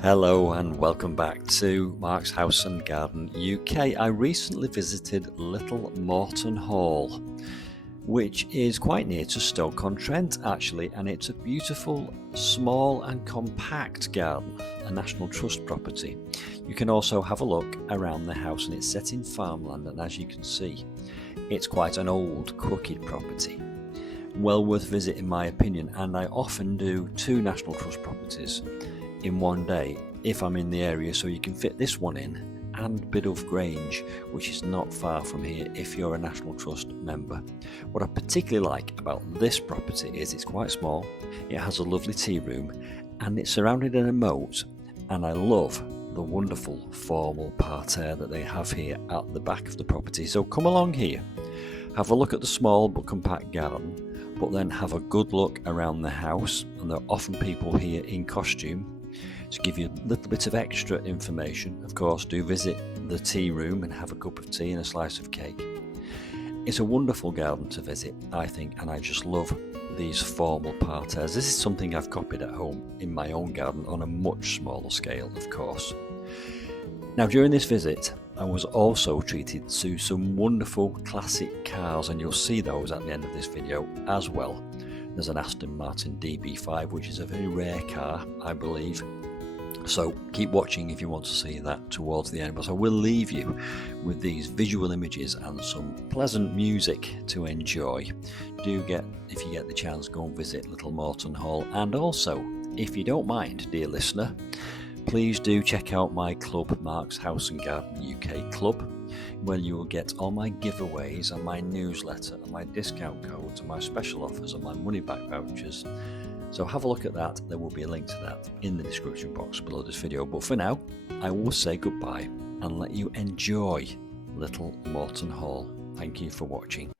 Hello and welcome back to Mark's House and Garden UK. I recently visited Little Moreton Hall, which is quite near to Stoke-on-Trent actually, and it's a beautiful, small and compact garden, a National Trust property. You can also have a look around the house, and it's set in farmland, and as you can see, it's quite an old, crooked property. Well worth visit in my opinion, and I often do 2 National Trust properties in one day if I'm in the area, so you can fit this one in and Biddulph Grange, which is not far from here if you're a National Trust member. What I particularly like about this property is it's quite small, it has a lovely tea room, and it's surrounded in a moat, and I love the wonderful formal parterre that they have here at the back of the property. So come along here, have a look at the small but compact garden, but then have a good look around the house, and there are often people here in costume to give you a little bit of extra information. Of course, do visit the tea room and have a cup of tea and a slice of cake. It's a wonderful garden to visit, I think, and I just love these formal parterres. This is something I've copied at home in my own garden on a much smaller scale, of course. Now, during this visit, I was also treated to some wonderful classic cars, and you'll see those at the end of this video as well. There's an Aston Martin DB5, which is a very rare car, I believe. So keep watching if you want to see that towards the end, but I will leave you with these visual images and some pleasant music to enjoy. If you get the chance, go and visit Little Moreton Hall, and also, if you don't mind, dear listener, please do check out my club, Mark's House and Garden UK Club, where you will get all my giveaways and my newsletter and my discount codes and my special offers and my money back vouchers. So have a look at that. There will be a link to that in the description box below this video. But for now, I will say goodbye and let you enjoy Little Moreton Hall. Thank you for watching.